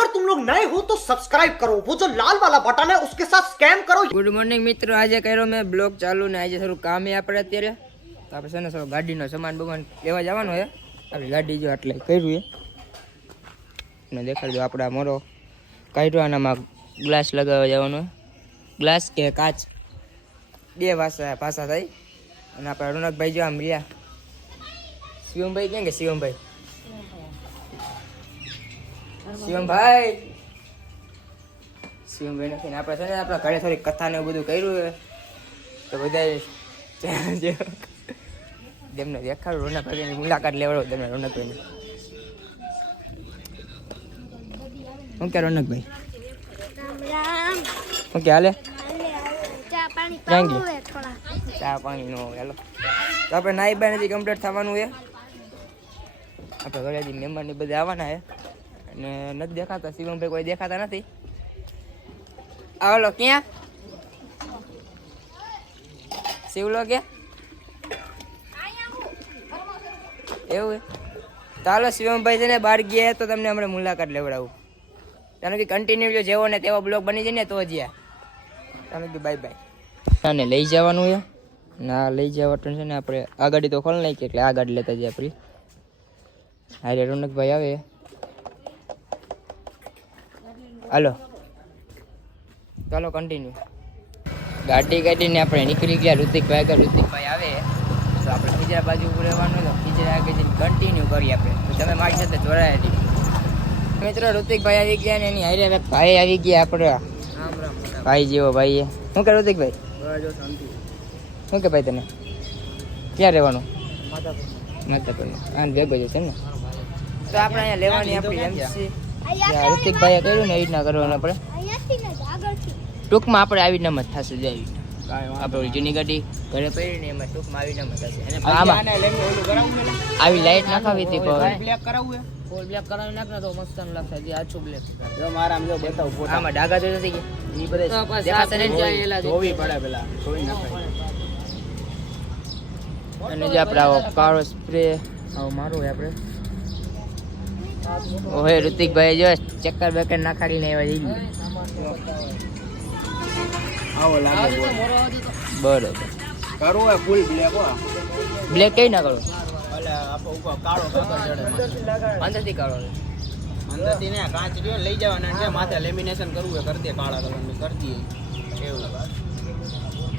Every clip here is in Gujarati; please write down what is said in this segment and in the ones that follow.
अगर तुम लोग नए हो तो सब्सक्राइब करो, वो जो लाल वाला बटन है उसके साथ स्कैम करो। ગુડ મોર્નિંગ મિત્રો, આજે કર્યો મેં બ્લોગ ચાલુ ને આજે થોડું કામ એ આપણે અત્યારે તો આપણે છે ને થોડું ગાડીનો સામાન બમાન લેવા જવાનું છે. આપણી ગાડી જો એટલે કર્યું ને દેખાડજો. આપણે આ મોરો કાઢ્યો, આનામાં ગ્લાસ લગાવવા જવાનું. ગ્લાસ કે કાચ બે ભાષા થઈ. અને આપણે રોનકભાઈ જો આમ રહ્યા. શિવમભાઈ ક્યાં કે શિવમભાઈ શિવમભાઈ નથી ને. આપણે છે ને આપણા ઘરે થોડી કથા ને એવું બધું કર્યું છે તો બધા તેમને દેખાડું. રોનકભાઈની મુલાકાત લેવડો તમને. રોનકભાઈને શું કે રોનકભાઈ શું કે હાલે? ચા પાણી નો હાલો. તો આપણે નાઈ બાઈ નથી કમ્પ્લીટ થવાનું છે. આપણે ઘરે હજી મહેમાન ને બધા આવવાના છે અને નથી દેખાતા. શિવમભાઈ કોઈ દેખાતા નથી. આવલો ક્યાં શિવલો કે એવું ચાલો. શિવમભાઈ છે ને બહાર ગયા તો તમને હમણાં મુલાકાત લેવડાવું. કારણ કે કન્ટિન્યુ જો જેવો ને તેવો બ્લોગ બની જાય ને તો જ્યાં તમે કે બાય બાય. અને લઈ જવાનું છે ના લઈ જવાનું છે ને. આપણે આ ગાડી તો ખોલ નાખી એટલે આ ગાડી લેતા જઈએ આપણી. હારે રોનકભાઈ આવે. હાલો ચાલો કન્ટિન્યુ. ગાડી કાઢીને આપણે નીકળી ગયા. ઋતિકભાઈ આગળ. ઋતિકભાઈ આવે તો આપણે ખીજરા બાજુ ઉભું રહેવાનું. તો ખીજરા આગળ જઈને કન્ટિન્યુ કરીએ આપણે. તો તમે મારી સાથે જોડાયા હતી મિત્રો. ઋતિકભાઈ આવી ગયા ને એની હારે ભાઈ આવી ગયા આપણે. ભાઈ જેવો ભાઈ. શું કે ઋતિકભાઈ શું કે ભાઈ તને ક્યાં રહેવાનું? માધાપુર. આને ભેગો જ છે ને. તો આપણે અહીંયા લેવાની આપણી એમસી ઋતિકભાઈએ કર્યું ને એ રીતના કરવાનું આપણે. ટૂંકમાં આપણે આવી નામ જ થશે. જે આપણે જૂની ગાડી ઘરે પહેરીને એમાં ટૂંકમાં આવી નામ જ થશે. અને આવી લાઈટ નાખાવી હતી બ્લેક કરાવવું. ફૂલ બ્લેક કરાવી નાખ ને તો મસ્ત લાગશે. જે આછું બ્લેક જો મારા આમ જો બતાવું ફોટો. આમાં ડાઘા તો નથી કે ઈ બધા દેખાશે ને જોવી પડે પેલા જોઈ નાખાય. અને જે આપણે આવો કાળો સ્પ્રે આવો મારું આપણે. ઓહે ઋતિકભાઈ જો ચક્કર બેકર નાખાડીને આવ્યા જઈ. આવો લાગે બરોબર. કરું હે ફૂલ બ્લેક. હો બ્લેક કઈ ના કરું. એટલે આપો ઉપર કાળો કાગળ ચડે અંદરથી કાળો. અંદરથી ને કાચ રહ્યો લઈ જવાના છે. માથે લેમિનેશન કરવું હે કરી દે. કાળા કલરનું કરી દઈએ એવું.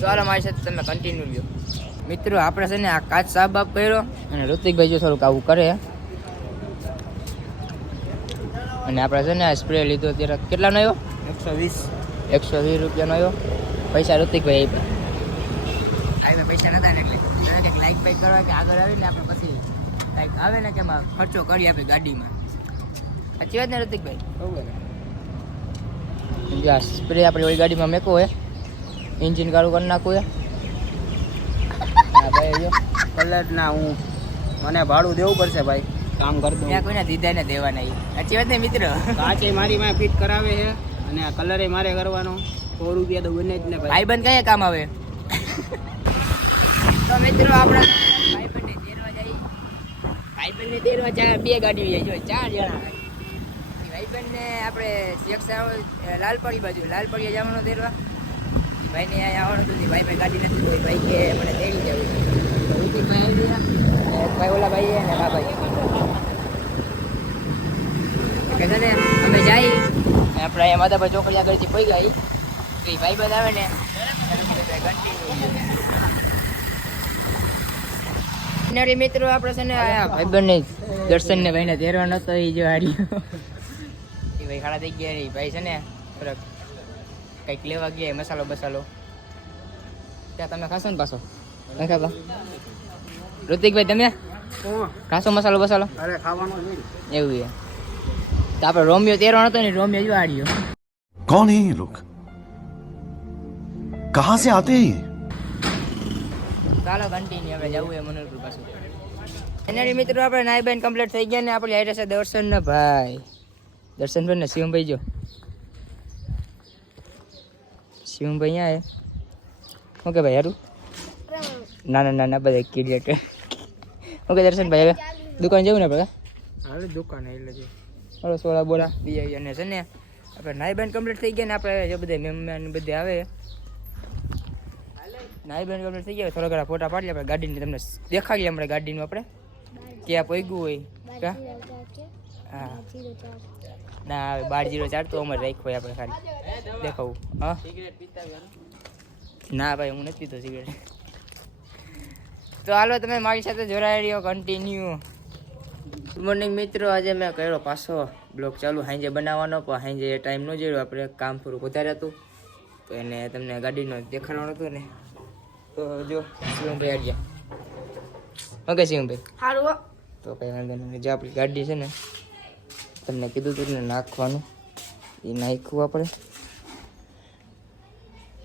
ચાલો મારી સાથે તમે કન્ટિન્યુ લ્યો મિત્રો. આપણે છે ને આ કાચ સાફ બાફ કર્યો અને ઋતિકભાઈ જો થોડુંક આવું કરે. અને આપણે છે ને આ સ્પ્રે લીધો અત્યારે કેટલાનો આવ્યો? 120 રૂપિયાનો આવ્યો. પૈસા ઋતિકભાઈ આપ્યા. પૈસા નતા ને એટલે કંઈક લાઈક બાઈક કરવા કે આગળ આવીને આપણે પછી કંઈક આવે ને કે એમાં ખર્ચો કરી આપે ગાડીમાં. સાચી વાત ને ઋતિકભાઈ? આ સ્પ્રે આપણે ઓલી ગાડીમાં મેકો હોય એન્જિન કાળું કરી નાખવું હે. હા ભાઈ જો કલર ના હું મને ભાડું દેવું પડશે ભાઈ. કામ કરી દઉં. ત્યાં કોઈને દીધા ને દેવાના. સાચી વાત ને મિત્ર? કાચે મારી માં ફિટ કરાવે છે અને આ કલરે મારે કરવાનો. 100 રૂપિયા તો બને જ ને ભાઈ. ભાઈબંધ કયા કામ આવે? તો મિત્રો આપણે ભાઈબંધને તેરવા જાય. બે ગાડી જાય જો 4 જણા. ભાઈબંધને આપણે લાલપરી બાજુ લાલપરીએ જવાનું તેરવા. ભાઈને અહીંયા આવવાનું હતું. ભાઈ ગાડી નથી. ભાઈ કે મને તેડી જવું. ભાઈ આવી ગયા. ભાઈ ઓલા ભાઈ ને હા ભાઈ કે છે ને અમે જાય આપણે અહીંયા માધાપર ચોકડી આગળથી પહોંચી ગઈ. એ ભાઈ બંધ આવે ને કન્ટિન્યુ મિત્રો. આપણે છે ને આયા ભાઈબંધને દર્શન ને ભાઈને તેરવાનો હતો. એ જો હાર્યો એ ભાઈ ખાડા થઈ ગયા. ભાઈ છે ને કંઈક લેવા ગયા મસાલો બસાલો. ત્યાં તમે ખાશો ને પાછો નહીં ખાતા? ઋતિકભાઈ તમે ખાશો મસાલો બસાલો? અરે ખાવાનો એવું છે. તો આપણે રોમિયો તેરવાનો હતો ને રોમિયો જો હાર્યો. कौन है ये लोग? कहां से आते हैं? ચાલો કન્ટિન્યુ આપણે જવું એ મનોરપુર પાછું. એનાડી મિત્રો આપણે નાઈ બાઈન કમ્પ્લીટ થઈ ગયા ને આપણે આઈ રહેશે દર્શન ને ભાઈ. દર્શન ભાઈ ને શિવમભાઈ જો શિવમભાઈ અહીંયા ઓકે ભાઈ હારું. ના બધા ક્રિએટર. ઓકે દર્શનભાઈ હવે દુકાન જવું ને આપણે? હાલ દુકાન એટલે હલો સોળા બોલા બી અને છે ને આપણે નાઈ બેન કમ્પ્લીટ થઈ ગયા ને આપણે જે બધા મહેમાન બધે આવે નાઈ બેન કમ્પ્લીટ થઈ ગયા થોડા ઘણા ફોટા પાડીએ આપણે ગાડીની તમને દેખાડીએ આપણે ગાડીનું આપણે ક્યાં પહોંચ્યું હોય કા હા ના હવે 1204 તો અમારે રાખ્યો હોય આપણે ખાલી દેખાવું હા ના ભાઈ હું નથી પીતો સિગરેટ તો હાલો તમે મારી સાથે જોડાઈ રહ્યો કન્ટિન્યુ ગુડ મોર્નિંગ મિત્રો આજે મેં કર્યો પાછો બ્લોગ ચાલુ હાંજે બનાવવાનો પણ હાંજે ટાઈમ ન જોયો આપણે કામ થોડું વધારે હતું તો એને તમને ગાડીનો દેખાડવાનો હતો ને તો જો શિવમભાઈ આવી ગયા ઓકે શિવમભાઈ સારું તો કંઈ વાંધો નહીં જે આપણી ગાડી છે ને તમને કીધું હતું ને નાખવાનું એ નાખ્યું આપણે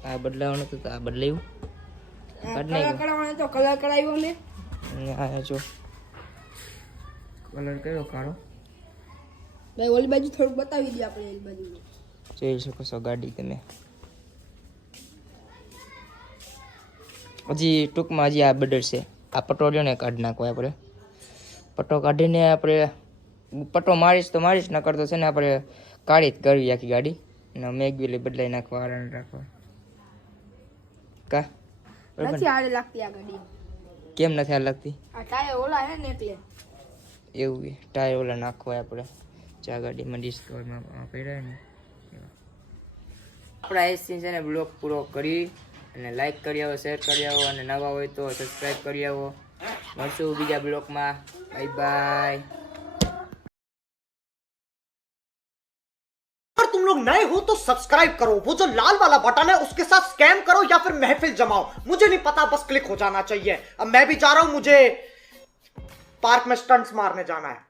આ બદલાવાનું હતું તો આ બદલાયું કલર કરાવ્યો મેં આ જો કલર કયો કાળો ભાઈ ઓલી બાજુ થોડુંક બતાવી દઈએ આપણે એ બાજુ જોઈ શકો છો ગાડી તમે હજી ટૂંકમાં હજી આ બદલશે આ પટ્ટો રહ્યો ને કાઢી નાખવો આપણે પટ્ટો કાઢીને આપણે પટ્ટો મારીશ તો મારીશ ન કરતો છે ને આપણે કાઢી જ કરવી આખી ગાડી અને મેગવેલી બદલાઈ નાખવા આરામ રાખવા કા નથી આડે લાગતી આ ગાડી કેમ નથી આ લાગતી આ ટાયર ઓલા હે ને એટલે એવું કે ટાયર ઓલા નાખવા આપણે ચા ગાડીમાં ડિસ્કોમાં પડ્યા ને આપણા એસી છે ને બ્લોગ પૂરો કરી અને લાઈક કરી આવો શેર કરી આવો અને નવા હોય તો સબસ્ક્રાઈબ કરી આવો મળશું બીજા બ્લોગમાં બાય બાય अगर तुम लोग नए हो तो सब्सक्राइब करो, वो जो लाल वाला बटन है उसके साथ स्कैम करो या फिर महफिल जमाओ, मुझे नहीं पता, बस क्लिक हो जाना चाहिए। अब मैं भी जा रहा हूं, मुझे पार्क में स्टंट्स मारने जाना है।